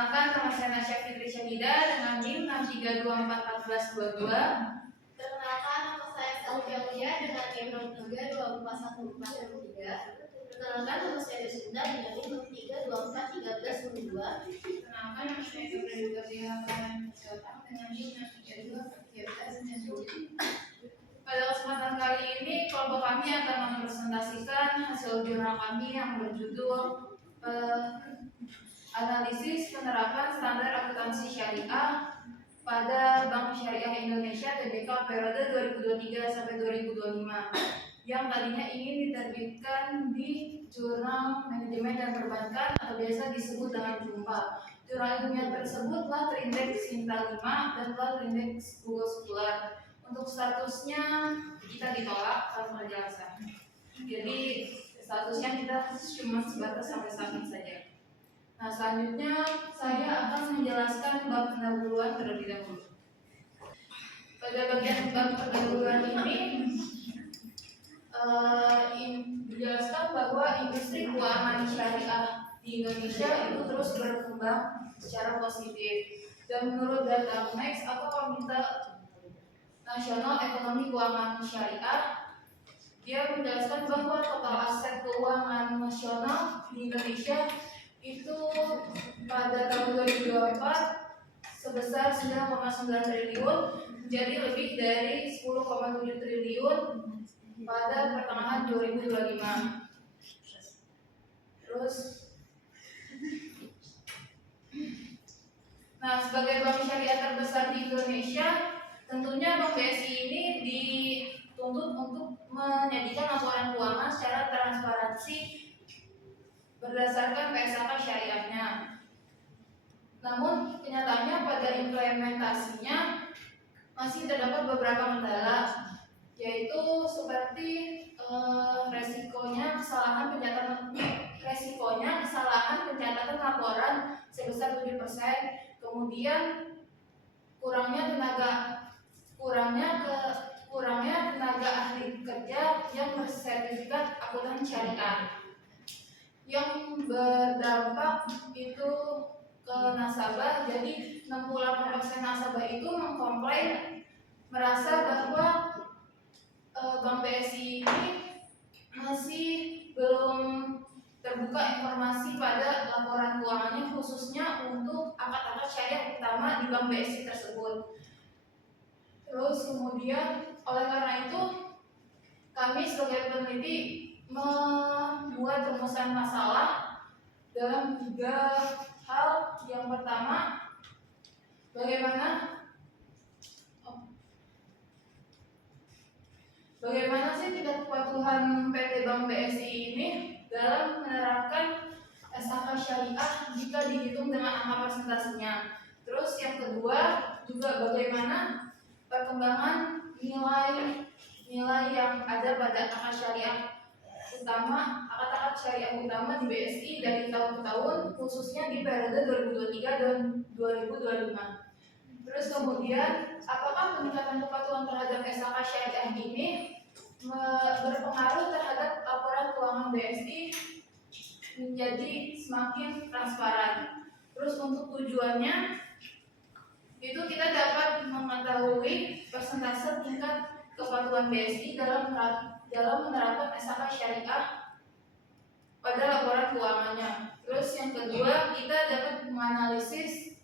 Perkenalkan, nama saya Nasya Fitri Syahida dengan NIM 632441422. Perkenalkan, nama saya Selvi Aulia dengan NIM 632241423. Perkenalkan, nama saya Desunda dengan NIM 632431322. Perkenalkan, nama saya Febri Kesehatan dengan NIM 6321313. Pada kesempatan kali ini, kelompok kami akan mempresentasikan hasil jurnal kami yang berjudul Analisis Penerapan Standar Akuntansi Syariah pada Bank Syariah Indonesia (TBK) periode 2023 sampai 2025 yang tadinya ingin diterbitkan di Jurnal Manajemen dan Perbankan atau biasa disebut dengan JUMPA. Jurnal ilmiah tersebut telah terindeks Sinta 5 dan telah terindeks Google Scholar. Untuk statusnya kita ditolak tanpa penjelasan. Jadi statusnya kita cuma sebatas sampai submit saja. Nah, selanjutnya saya akan menjelaskan bab pendahuluan terlebih dahulu. Pada bagian bab pendahuluan ini dijelaskan bahwa industri keuangan syariah di Indonesia itu terus berkembang secara positif. Dan menurut data Max atau Komite Nasional Ekonomi Keuangan Syariah, dia menjelaskan bahwa total aset keuangan nasional di Indonesia itu pada tahun 2024 sebesar 9,9 triliun menjadi lebih dari 10,7 triliun pada pertengahan 2025. Terus sebagai bank syariah terbesar di Indonesia, tentunya Bank BSI ini dituntut untuk menyajikan laporan keuangan secara transparansi berdasarkan PSAK syariahnya. Namun kenyataannya pada implementasinya masih terdapat beberapa kendala, yaitu seperti resikonya kesalahan pencatatan laporan sebesar 7%, kemudian kurangnya tenaga ahli kerja yang bersertifikat akuntan syariah, yang berdampak itu ke nasabah. Jadi 68% nasabah itu mengkomplain merasa bahwa Bank BSI ini masih belum terbuka informasi pada laporan keuangannya, khususnya untuk akad-akad syariah utama di Bank BSI tersebut. Terus kemudian oleh karena itu kami sebagai peneliti membuat rumusan masalah dalam 3 hal. Yang pertama, bagaimana sih tingkat kepatuhan PT Bank BSI ini dalam menerapkan SAK syariah jika dihitung dengan angka persentasenya. Terus yang kedua juga bagaimana perkembangan nilai yang ada pada akad syariah utama di BSI dari tahun ke tahun, khususnya di periode 2023 dan 2025. Terus kemudian apakah peningkatan kepatuhan terhadap SAK syariah ini berpengaruh terhadap laporan keuangan BSI menjadi semakin transparan. Terus untuk tujuannya itu kita dapat mengetahui persentase tingkat kepatuhan BSI dalam menerapkan SAK syariah pada laporan keuangannya. Terus yang kedua, kita dapat menganalisis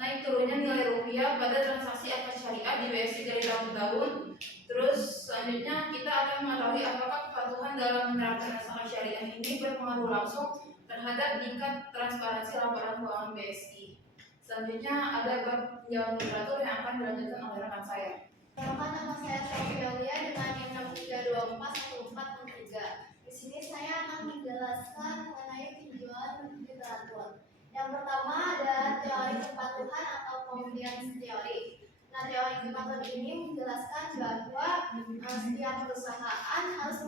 naik turunnya nilai rupiah pada transaksi akad syariah di BSI dari tahun ke tahun. Terus selanjutnya kita akan mengetahui apakah kepatuhan dalam menerapkan SAK syariah ini berpengaruh langsung terhadap tingkat transparansi laporan keuangan BSI. Selanjutnya ada bab penjauhan literatur yang akan dilanjutkan oleh rekan saya. Perkenalkan, nama saya Selvi Aulia dengan NIM 632241423. Di sini saya akan menjelaskan mengenai tinjauan literatur. Yang pertama ada teori kepatuhan atau compliance theory. Nah, teori kepatuhan ini menjelaskan bahwa setiap perusahaan harus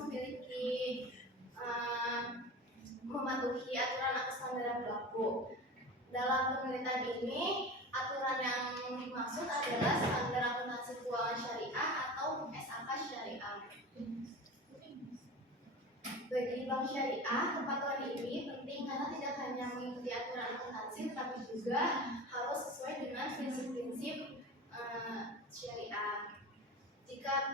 mematuhi aturan atau standar yang berlaku. Dalam penelitian ini, aturan yang dimaksud adalah standar akuntansi keuangan syariah atau SAK syariah. Bagi bank syariah, kepatuhan ini penting karena tidak hanya mengikuti aturan akuntansi, tetapi juga juga harus sesuai dengan prinsip-prinsip syariah. Jika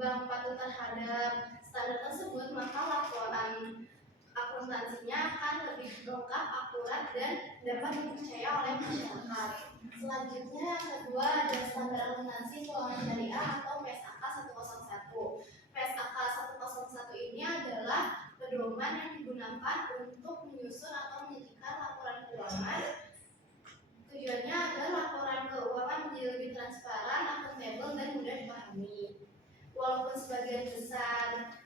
bank patuh terhadap standar tersebut, maka laporan akuntansinya akan lebih lengkap, akurat, dan dapat dipercaya oleh masyarakat. Selanjutnya yang kedua ada standar akuntansi keuangan syariah atau PSAK 101. PSAK 101 ini adalah pedoman yang digunakan untuk menyusun atau menyajikan laporan keuangan. Tujuannya adalah laporan keuangan menjadi lebih transparan, akuntabel, dan mudah dipahami. Walaupun sebagian besar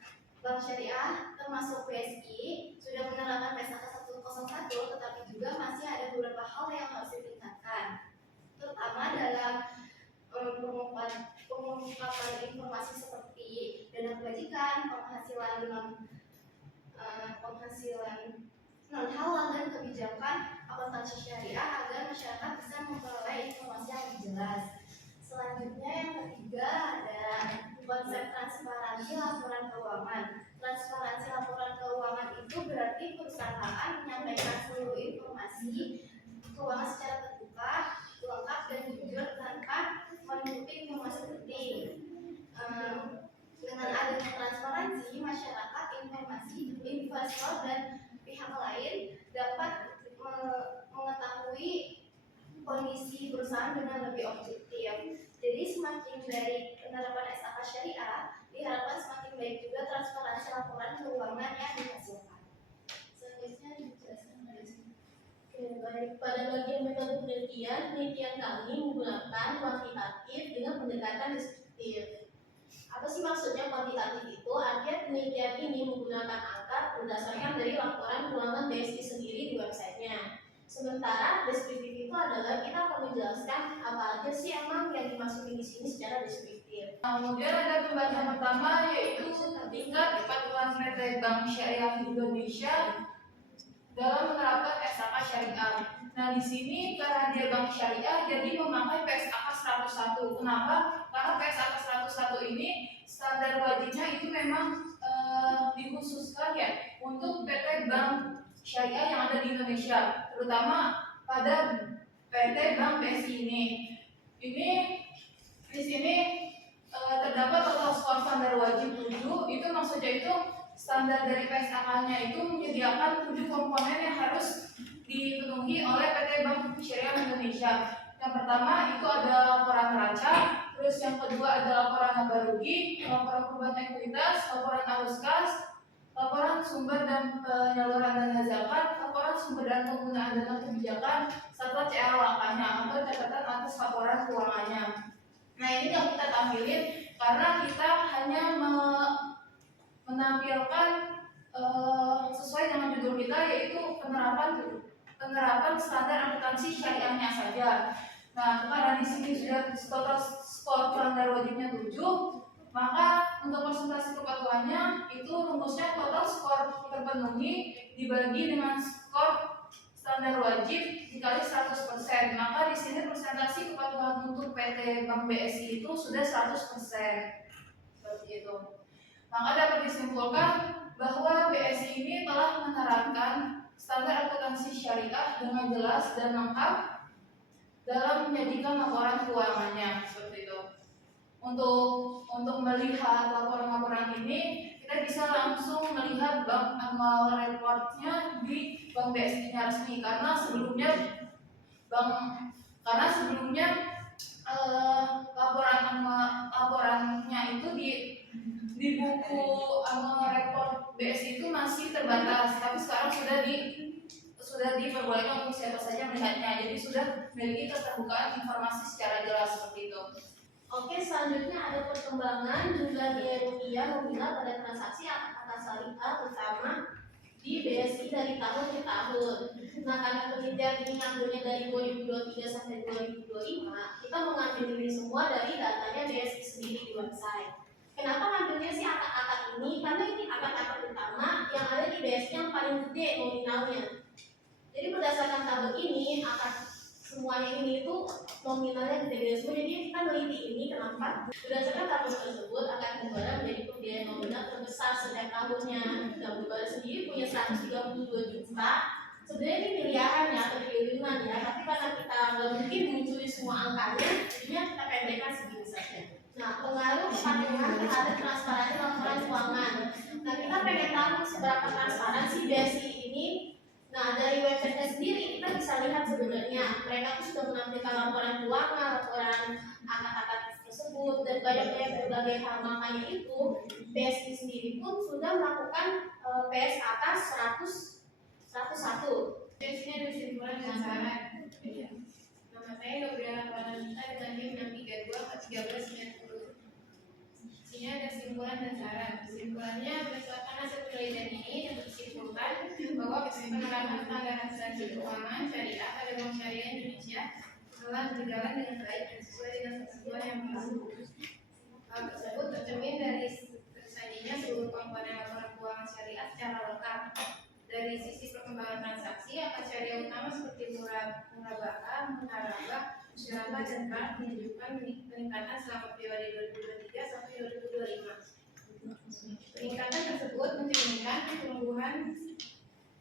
bank syariah termasuk BSI sudah menerapkan PSAK 101, tetapi juga masih ada beberapa hal yang harus ditingkatkan, terutama dalam pengungkapan informasi seperti dana kebajikan, penghasilan non halal, dan kebijakan akuntansi syariah agar masyarakat bisa memperoleh informasi yang lebih jelas. Selanjutnya yang ketiga ada konsep transparansi laporan keuangan. Transparansi laporan keuangan itu berarti perusahaan menyampaikan seluruh informasi keuangan secara terbuka, lengkap, dan jujur tanpa menutupi informasi penting. Dengan adanya transparansi, masyarakat, informasi, investor, dan pihak lain dapat mengetahui kondisi perusahaan dengan lebih objektif. Jadi semakin baik penerapan SAK syariah, diharapkan semakin baik juga transparansi laporan keuangan yang dihasilkan. Selanjutnya dijelaskan dari sini. Oke, baik. Pada bagian metode penelitian kami menggunakan kuantitatif dengan pendekatan deskriptif. Apa sih maksudnya kuantitatif itu? Artinya penelitian ini menggunakan angka berdasarkan dari laporan keuangan BSI sendiri di websitenya. Sementara deskriptif itu adalah kita akan menjelaskan apa aja sih emang yang dimasukin di sini secara deskriptif. Kemudian ada pembahasan pertama yaitu tingkat kepatuhan PT Bank Syariah Indonesia dalam menerapkan SAK syariah. Nah, di sini karena dia bank syariah jadi memakai PSAK 101. Kenapa? Karena PSAK 101 ini standar wajibnya itu memang dikhususkan ya untuk PT Bank Syariah yang ada di Indonesia, terutama pada PT Bank BSI ini. Ini di sini terdapat total skor standar wajib 7. Itu maksudnya itu standar dari PSAK-nya itu menyediakan 7 komponen yang harus dipenuhi oleh PT Bank Syariah Indonesia. Yang pertama itu ada laporan neraca, terus yang kedua ada laporan laba rugi, laporan perubahan ekuitas, laporan arus kas, laporan sumber dan penyaluran dana zakat, laporan sumber dan penggunaan dana kebijakan, serta CLAK-nya atau catatan atas laporan keuangannya. Nah, ini yang kita tampilin karena kita hanya menampilkan sesuai dengan judul kita, yaitu penerapan standar akuntansi syariahnya saja. Nah, karena di sini sudah total skor standar wajibnya 7, maka untuk presentasi kepatuhannya itu rumusnya total skor terpenuhi dibagi dengan skor standar wajib dikali 100%. Maka di sini presentasi kepatuhan untuk PT Bank BSI itu sudah 100%. Seperti itu. Maka dapat disimpulkan bahwa BSI ini telah menerapkan standar akuntansi syariah dengan jelas dan lengkap dalam menyajikan laporan keuangannya. Seperti itu. Untuk melihat laporan-laporan ini, kita bisa langsung melihat bank annual report-nya di Bank BSI-nya resmi, karena sebelumnya laporannya itu di buku annual report BSI itu masih terbatas, tapi sekarang sudah diperbolehkan untuk siapa saja melihatnya, jadi sudah memiliki keterbukaan informasi secara jelas seperti itu. Oke, selanjutnya ada perkembangan jumlah nilai rupiah nominal pada transaksi atas syariah bersama di BSI dari tahun ke tahun. Nah, karena penelitian ini ngambilnya dari 2023 sampai 2025, kita mengambil ini semua dari datanya BSI sendiri di website. Kenapa ngambilnya sih akad-akad ini? Karena ini akad-akad utama yang ada di BSI yang paling gede nominalnya. Jadi berdasarkan tabel ini, akad semuanya ini itu nominalnya gede-gede semua. Jadi kita meneliti ini kenapa? Berdasarkan tabel tersebut akan negara menjadi pembiayaan nominal terbesar setiap tahunnya. Dan negara sendiri punya 132 juta. Sebenarnya ini miliaran ya, tapi mungkin muncul di semua angkanya, jadinya kita pendekkan segini saja. Nah, pengaruh kepatuhan terhadap transparansi laporan keuangan. Nah, kita pengen tahu seberapa transparan sih BSI ini. Nah, dari website sendiri kita bisa lihat sebenarnya mereka tuh sudah menampilkan laporan keuangan, laporan angkat-angkat tersebut, dan banyak berbagai hal. Makanya itu BSI sendiri pun sudah melakukan PSAK 101. Biasanya ada kesimpulan dan saran. Nama saya Gabriela Palanita dengan NIM 632-1390. Isinya ada kesimpulan dan saran. Kesimpulannya berdasarkan hasil penelitian ini yang disimpulkan bahwa penerapan standar asuransi keuangan syariah pada bank syariah Indonesia telah berjalan dengan baik dan sesuai dengan ketentuan yang berlaku. Hal tersebut tercermin dari tersajinya seluruh komponen laporan keuangan syariah secara lengkap. Dari sisi perkembangan transaksi, akad syariah utama seperti murabahah, muharabah, musyarakah, dan bank menunjukkan peningkatan selama periode 2023 sampai 2025. Peningkatan tersebut mencerminkan pertumbuhan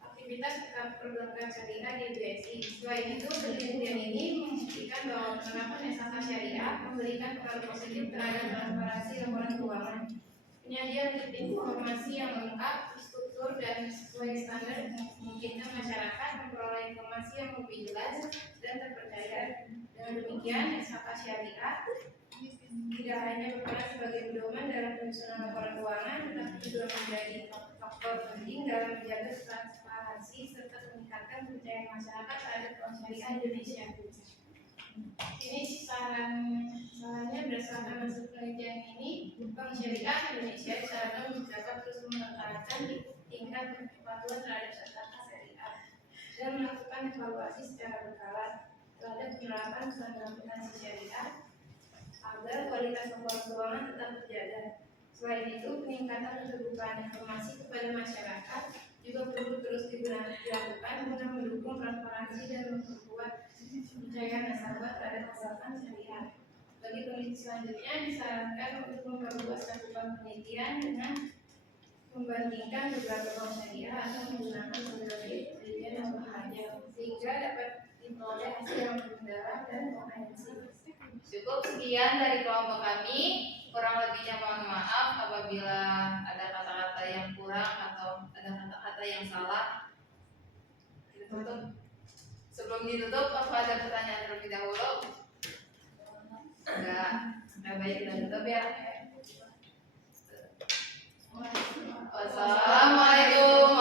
aktivitas perbankan syariah di BSI. Selain itu, penelitian ini membuktikan bahwa penerapan SHK syariah memberikan pengaruh positif terhadap transparansi laporan keuangan. Penyajian informasi yang lengkap, struktur, dan sesuai standar memungkinkan masyarakat memperoleh informasi yang lebih jelas dan terpercaya. Dengan demikian, SHK syariah tidak hanya berperan sebagai pedoman dalam penyusunan laporan keuangan, tetapi juga menjadi faktor penting dalam menjaga transparansi serta meningkatkan kepercayaan masyarakat terhadap bank syariah Indonesia. Ini sarannya berdasarkan hasil penelitian ini, Bank Syariah Indonesia disarankan dapat terus meningkatkan tingkat kepatuhan terhadap SHK syariah dan melakukan evaluasi secara berkala terhadap penerapan standar akuntansi syariah agar kualitas laporan keuangan tetap terjaga. Selain itu, peningkatan keterbukaan informasi kepada masyarakat juga perlu terus dilakukan guna mendukung transparansi dan memperkuat kepercayaan nasabah terhadap perbankan syariah. Bagi peneliti selanjutnya disarankan untuk memperluas cakupan penelitian dengan membandingkan beberapa bank syariah atau menggunakan berbagai penelitian yang berbeda sehingga dapat diperoleh hasil yang mendalam dan komprehensif. Cukup sekian dari kelompok kami. Kurang lebihnya mohon maaf apabila ada kata-kata yang kurang atau ada kata-kata yang salah. Kita tutup. Sebelum ditutup, apa ada pertanyaan terlebih dahulu? Enggak. Baik, kita tutup ya. Wassalamualaikum